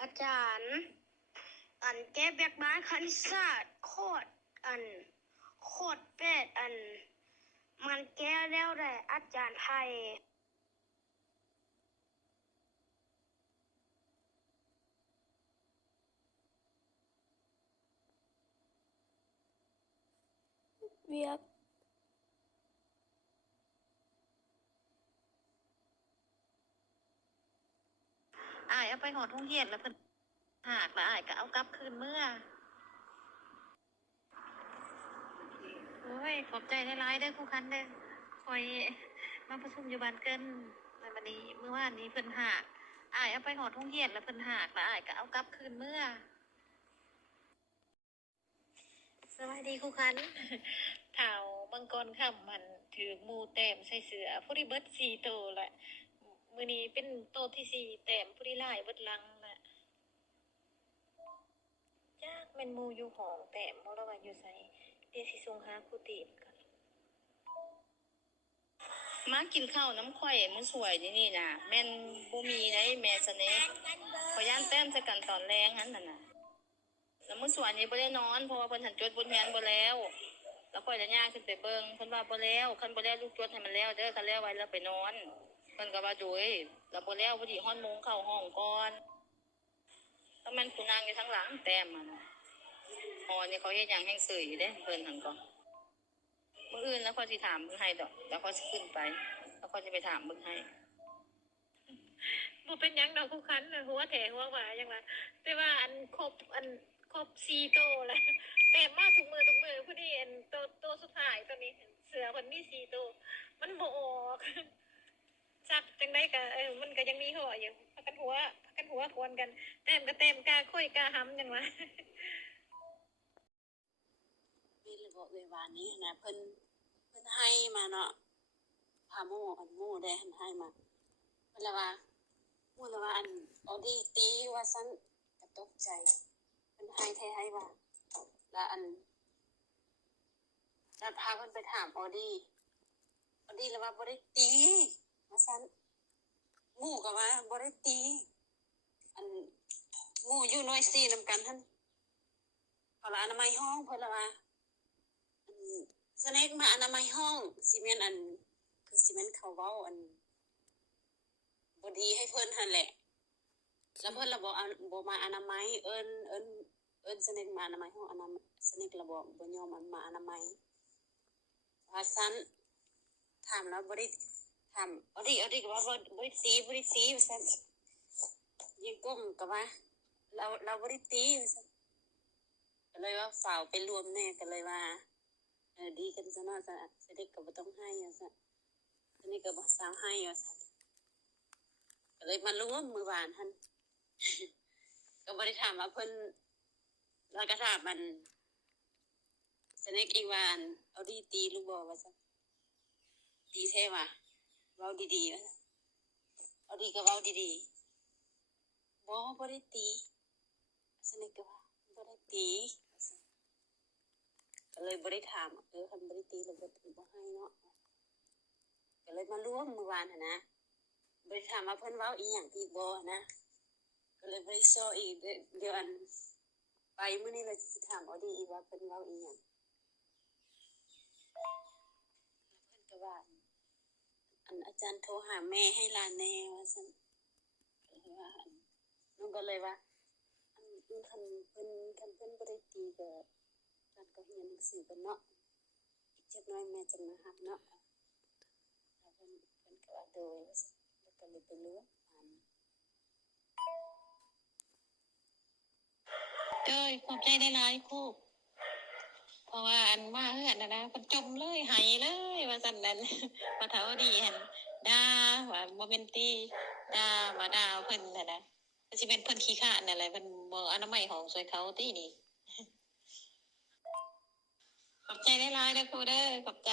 อาจารย์แก้แบบบ้านคณิตศาสตร์โคตรเป็ดมันแก้แล้วแหละอาจารย์ไทยเวียกอ้ายเอาไปหอดโรงเรียนแล้วเพิ่นหากแล้วอ้ายก็เอากลับคืนเมื่อโอ้ยขอบใจหลายๆเด้อครูคันเด้อคอยมาประชุมอยู่บ้านเกินแล้ววันนี้เมื่อวานนี้เพิ่นหากอ้ายเอาไปหอดโรงเรียนแล้วเพิ่นหากแล้วอ้ายก็เอากลับคืนเมื่อสวัสดีครูคันเฒ่ามังกรค่ำมันถือหมู่แต้มใส่เสื้อผู้ที่เบิด4โตแหละมื้อนี้เป็นโตที่4แต้มผู้ที่หลายเบิดลังแหละ จักแม่นหมู่อยู่ห้องแต่บ่รู้ว่าอยู่ไสเดี๋ยวสิส่งหาครูติดก่อนมากินข้าวน้ำข่อยมื้อสวยนี่น่ะแม่นบ่มีได้แม่สะเน็กขอยย่านแต้มใส่กันตอนแรงหั้นน่ะแล้วมื้อสวยนี้บ่ได้นอนเพราะว่าเพิ่นหันจดบทเรียนบ่แล้วแล้วข่อยจะย่างขึ้นไปเบิ่งเพิ่นว่าบ่แล้วคันบ่แล้วลูกจดให้มันแล้วเด้อคันแล้วไว้แล้วไปนอนเพิ่นก็ว่าโดยแล้วบ่แล้วพอดีฮอดโมงเข้าห้องก่อนแล้วมันผู้นางอยู่ทางหลังแต้มอะนะหอนี่เขาเฮ็ดหยังแฮ่งเสยอยู่เด้เพิ่นหั่นก็มื้ออื่นแล้วข้อยสิถามเบิ่งให้ดอกแล้วข้อยสิขึ้นไปแล้วข้อยสิไปถามเบิ่งให้ บ่เป็นหยังดอกครูคันน่ะหัวแถหัวหวาจังว่าแต่ว่าครบ4โตแล้วแต่มาทุกมื้อผู้นี้โตสุดท้ายตัวนี้เสือเพิ่นมี4โตมันบ่ออกจักจังได๋ก็มันก็ยังมีหัวอยู่พากันหัวกวนกันแต้มก็แต้มกาค่อยกาหำจังว่า มีหรือบ่เววานนี้นะเพิ่นให้มาเนาะพาหมู่หมู่ได้ให้มาเพิ่นละว่าหมู่ละว่าเอาดีตีว่าซั่นก็ตกใจเพิ่นให้แท้ให้ว่าแล้วแล้วพาเพิ่นไปถามออดีแล้วว่าบ่ได้ตีว่าซั่นหมู่ก็ว่าบ่ได้ตีอันหมู่อยู่หน่วย4นำกันหั่นเขาละอนามัยห้องเพิ่นละว่า อันสเน็กมาอนามัยห้องสิแม่นคือสิแม่นเขาเว้าบ่ดีให้เพิ่นหั่นแหละแล้วเพิ่นละบ่มาอนามัยเอิ้นสเน็กมาอนามัยห้องสเน็กละบ่ยอมมาอนามัยว่าซั่นถามแล้วบ่ได้ถามเอาดิก็ว่าบ่ได้ตีว่าซั่นยิงก้มก็ว่าเราบ่ได้ตีว่าซั่นก็เลยว่าฝ่าวไปรวมแน่ก็เลยว่าดีกันซะเนาะซะสเน็กก็บ่ต้องให้ว่าซั่นสเน็กก็บ่สาวให้ว่าซั่นก็เลยมารวมมื้อวานหั่น ก็บ่ได้ถามว่าเพิ่นแล้วก็ถามสเน็กอีกว่าเอาดีตีหรือบ่ว่าซั่นดีแท้ว่ะเว้าดีๆว่าซั่นเอาดีก็เว้าดีๆบ่ได้ตีสเน็กก็ว่าบ่ได้ตีว่าซั่นก็เลยบ่ได้ถามคันบ่ได้ตีแล้วบ่ให้เนาะก็เลยมารวมมื้อวานหั่นนะบ่ได้ถามว่าเพิ่นเว้าอีหยังอีกบ่นะก็เลยบ่ได้ซ้ออีกเดี๋ยวไปมื้อนี้เลยสิถามเอาดีอีกว่าเพิ่นเว้าอีหยังเพิ่นก็ว่าอาจารย์โทรหาแม่ให้หลานแหน่ว่าซั่นก็เลยว่าน้องก็เลยว่าคันเพิ่นบ่ได้ตีก็การก็เรียนหนังสือกันเนาะอีกจักหน่อยแม่จะมารับเนาะแล้วเพิ่นก็ว่าโดยว่าซั่นแล้วก็เลยไปรวมเอ้ยขอบใจหลายๆครูเพราะว่ามาเฮือนน่ะนะเพิ่นจมเลยไหเลยว่าซั่นนั้นว่าเฒ่าดีหั่นด่าว่าบ่แม่นติด่าว่าด่าเพิ่นน่ะนะก็สิเป็นเพิ่นขี้คร้านนั่นแหละเพิ่นบ่อนามัยห้องช่วยเขาตินี่ขอบใจหลายๆเด้อครูเด้อขอบใจ